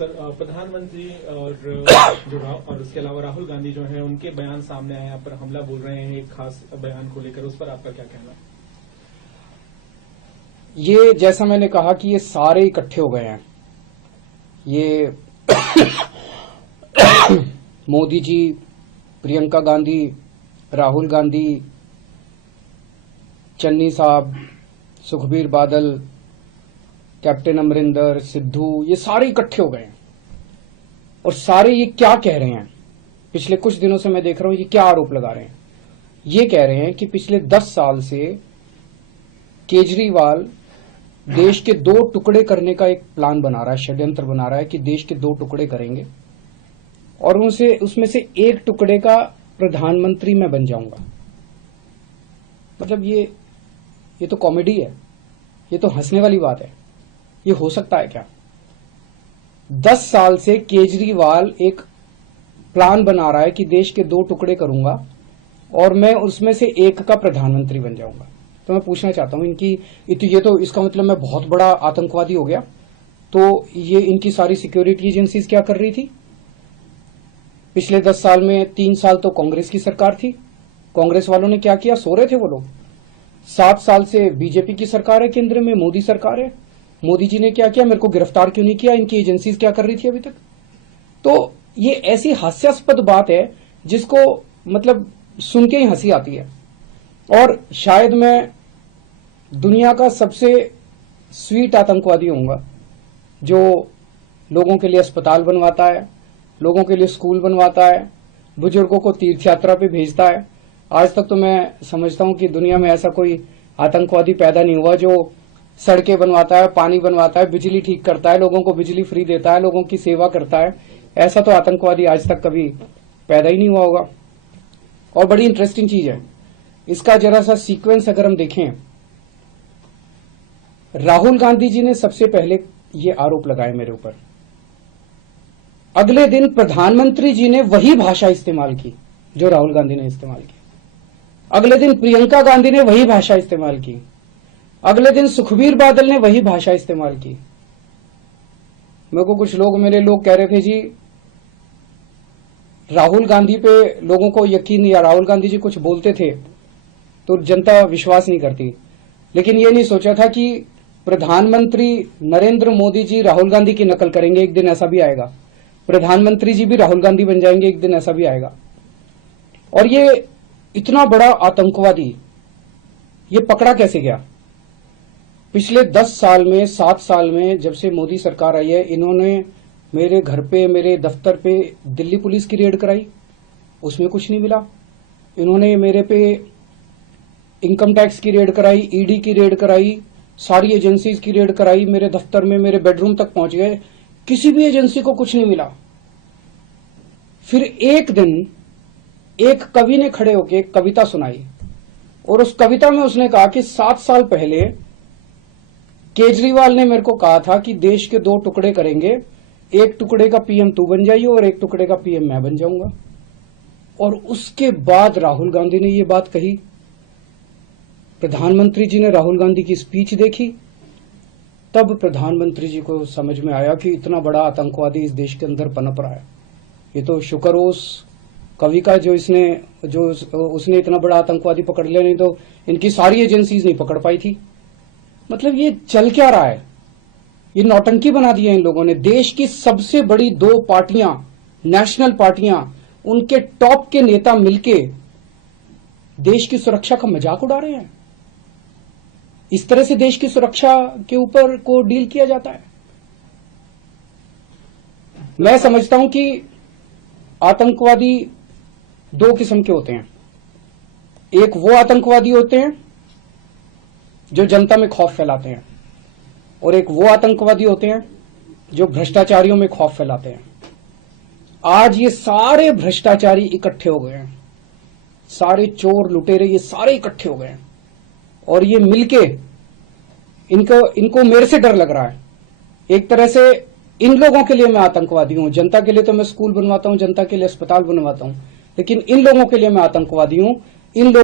Sir, प्रधानमंत्री और उसके अलावा राहुल गांधी जो है उनके बयान सामने आए, आप पर हमला बोल रहे हैं एक खास बयान को लेकर, उस पर आपका क्या कहना? ये जैसा मैंने कहा कि ये सारे इकट्ठे हो गए हैं। ये मोदी जी, प्रियंका गांधी, राहुल गांधी, चन्नी साहब, सुखबीर बादल, कैप्टन अमरिंदर, सिद्धू, ये सारे इकट्ठे हो गए हैं। और सारे ये क्या कह रहे हैं, पिछले कुछ दिनों से मैं देख रहा हूं ये क्या आरोप लगा रहे हैं। ये कह रहे हैं कि पिछले 10 साल से केजरीवाल देश के 2 टुकड़े करने का एक प्लान बना रहा है, षड्यंत्र बना रहा है कि देश के 2 टुकड़े करेंगे और उसमें से एक टुकड़े का प्रधानमंत्री मैं बन जाऊंगा। मतलब ये तो कॉमेडी है, ये तो हंसने वाली बात है। ये हो सकता है क्या? 10 साल से केजरीवाल एक प्लान बना रहा है कि देश के 2 टुकड़े करूंगा और मैं उसमें से एक का प्रधानमंत्री बन जाऊंगा। तो मैं पूछना चाहता हूं ये तो इसका मतलब मैं बहुत बड़ा आतंकवादी हो गया। तो ये इनकी सारी सिक्योरिटी एजेंसीज क्या कर रही थी? पिछले 10 साल में 3 साल तो कांग्रेस की सरकार थी। कांग्रेस वालों ने क्या किया? सो रहे थे वो लोग। 7 साल से बीजेपी की सरकार है, केंद्र में मोदी सरकार है। मोदी जी ने क्या किया? मेरे को गिरफ्तार क्यों नहीं किया? इनकी एजेंसीज क्या कर रही थी अभी तक? तो ये ऐसी हास्यास्पद बात है जिसको मतलब सुन के ही हंसी आती है। और शायद मैं दुनिया का सबसे स्वीट आतंकवादी होऊंगा जो लोगों के लिए अस्पताल बनवाता है, लोगों के लिए स्कूल बनवाता है, बुजुर्गों को तीर्थ यात्रा पे भेजता है। आज तक तो मैं समझता हूं कि दुनिया में ऐसा कोई आतंकवादी पैदा नहीं हुआ जो सड़कें बनवाता है, पानी बनवाता है, बिजली ठीक करता है, लोगों को बिजली फ्री देता है, लोगों की सेवा करता है। ऐसा तो आतंकवादी आज तक कभी पैदा ही नहीं हुआ होगा। और बड़ी इंटरेस्टिंग चीज है, इसका जरा सा सीक्वेंस अगर हम देखें, राहुल गांधी जी ने सबसे पहले ये आरोप लगाए मेरे ऊपर। अगले दिन प्रधानमंत्री जी ने वही भाषा इस्तेमाल की जो राहुल गांधी ने इस्तेमाल की। अगले दिन प्रियंका गांधी ने वही भाषा इस्तेमाल की। अगले दिन सुखबीर बादल ने वही भाषा इस्तेमाल की। मेरे लोग कह रहे थे जी राहुल गांधी पे लोगों को यकीन नहीं, या राहुल गांधी जी कुछ बोलते थे तो जनता विश्वास नहीं करती। लेकिन ये नहीं सोचा था कि प्रधानमंत्री नरेंद्र मोदी जी राहुल गांधी की नकल करेंगे, एक दिन ऐसा भी आएगा। प्रधानमंत्री जी भी राहुल गांधी बन जाएंगे, एक दिन ऐसा भी आएगा। और ये इतना बड़ा आतंकवादी ये पकड़ा कैसे गया? पिछले 10 साल में, 7 साल में, जब से मोदी सरकार आई है, इन्होंने मेरे घर पे, मेरे दफ्तर पे दिल्ली पुलिस की रेड कराई, उसमें कुछ नहीं मिला। इन्होंने मेरे पे इनकम टैक्स की रेड कराई, ईडी की रेड कराई, सारी एजेंसीज की रेड कराई, मेरे दफ्तर में, मेरे बेडरूम तक पहुंच गए, किसी भी एजेंसी को कुछ नहीं मिला। फिर एक दिन एक कवि ने खड़े होकर एक कविता सुनाई और उस कविता में उसने कहा कि 7 साल पहले केजरीवाल ने मेरे को कहा था कि देश के 2 टुकड़े करेंगे, एक टुकड़े का पीएम तू बन जाइए और एक टुकड़े का पीएम मैं बन जाऊंगा। और उसके बाद राहुल गांधी ने ये बात कही। प्रधानमंत्री जी ने राहुल गांधी की स्पीच देखी, तब प्रधानमंत्री जी को समझ में आया कि इतना बड़ा आतंकवादी इस देश के अंदर पनप रहा है। ये तो शुक्र हो उस कवि का जो उसने इतना बड़ा आतंकवादी पकड़ लिया, नहीं तो इनकी सारी एजेंसीज नहीं पकड़ पाई थी। मतलब ये चल क्या रहा है? ये नौटंकी बना दी है इन लोगों ने। देश की सबसे बड़ी 2 पार्टियां, नेशनल पार्टियां, उनके टॉप के नेता मिलके देश की सुरक्षा का मजाक उड़ा रहे हैं। इस तरह से देश की सुरक्षा के ऊपर को डील किया जाता है। मैं समझता हूं कि आतंकवादी 2 किस्म के होते हैं। एक वो आतंकवादी होते हैं जो जनता में खौफ फैलाते हैं, और एक वो आतंकवादी होते हैं जो भ्रष्टाचारियों में खौफ फैलाते हैं। आज ये सारे भ्रष्टाचारी इकट्ठे हो गए हैं, सारे चोर लुटेरे ये सारे इकट्ठे हो गए हैं, और ये मिलके इनको मेरे से डर लग रहा है। एक तरह से इन लोगों के लिए मैं आतंकवादी हूं, जनता के लिए तो मैं स्कूल बनवाता हूं, जनता के लिए अस्पताल बनवाता हूं, लेकिन इन लोगों के लिए मैं आतंकवादी हूं। इन